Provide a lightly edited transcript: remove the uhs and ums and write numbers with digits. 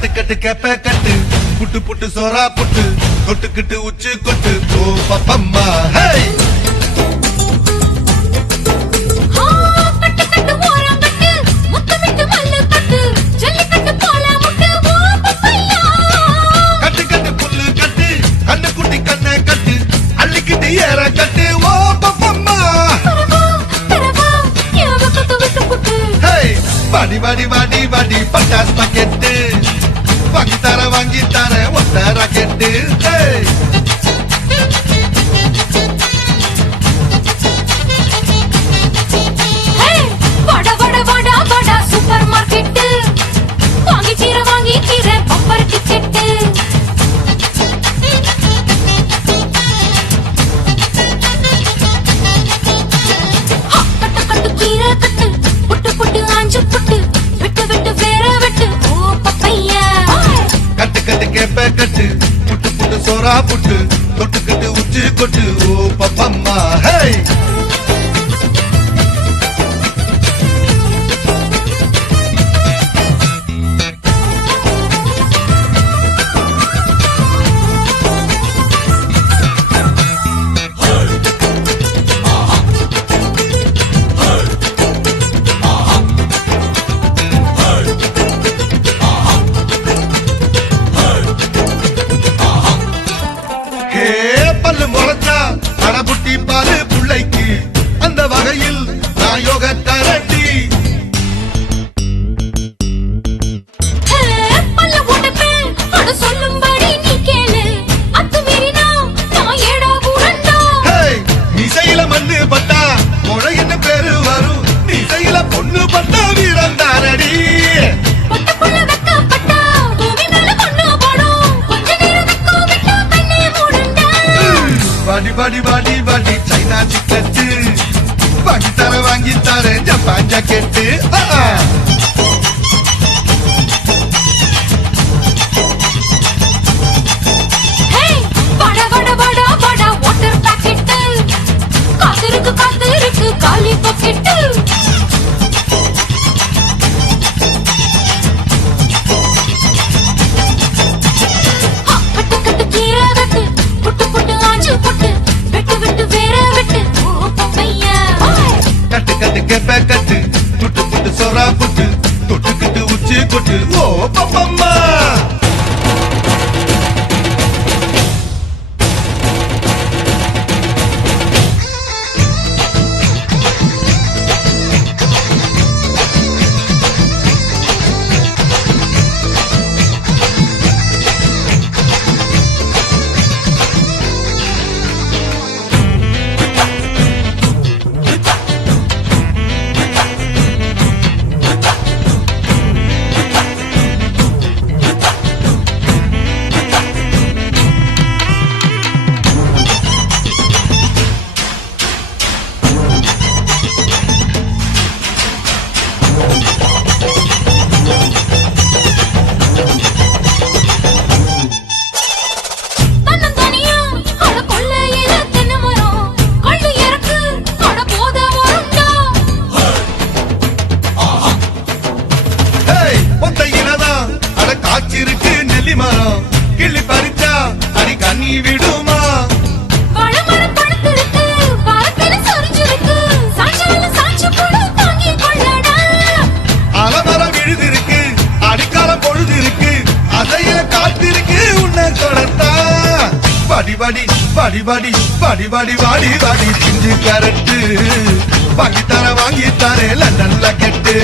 கட்டு கட்டு கேப்ப கட்டு புட்டு புட்டு சோறா புட்டு தொட்டுக்கிட்டு உச்சு கொட்டு ஓ பப்பம்மா ஹே கட்டு கட்டு புல்லு கட்டு கண்ணு குட்டி கண்ணை கட்டு அள்ளிக்கிட்டு ஏற கட்டு ஓ பப்பம்மா ஹே வாடி வாடி வாடி வாடி பட்டாஸ் பாக்கெட்டு வாங்கி தர ஒத்த ராக்கெட்டு சூப்பர் மார்க்கெட்டு வாங்கி கீரை பம்பர் டிக்கெட்டு கட்டு கட்டு கீரை கட்டு புட்டு புட்டு ஆஞ்சு புட்டு விட்டு விட்டு வேற வெட்டு ஓ பப்பையா கட்டு கட்டு கேப்ப கட்டு புட்டு புட்டு சோறா புட்டு தொட்டுக்கிட்டு உச்சு கொட்டு ஓ பப்பம்மா ஹே பல்லு முளைச்சா அடபுட்டி பாலு புள்ளைக்கு அந்த வகையில் நான் யோக தரட்டி இசையில மண்ணு பட்டா முளைன்னு பேரு வரும் இசையில பொண்ணு பட்டா வீரந்தாரடி பாடி பாடி பாடி சைனா டிக்கெட்டு வாங்கி தர ஜப்பான் ஜாக்கெட்டு காலி பாக்கெட்டு கட்டு கட்டு கேப்ப கட்டு புட்டு புட்டு சோறா புட்டு தொட்டுக்கிட்டு உச்சி கொட்டு ஓ பப்பம்மா காய்ச்சிருக்கு நெல்லி மரம் கிள்ளி பறிச்சா அடி கண்ணி விடுமா அலமரம் விழுதிருக்கு அடிக்காலம் பொழுது இருக்கு அதைய காத்திருக்கு உன்னை தொடர்ந்தா பாடி பாடி பாடி பாடி பாடி பாடி வாடி வாடி பிஞ்சு கரட்டு வாங்கி தர லண்டன்ல கெட்டு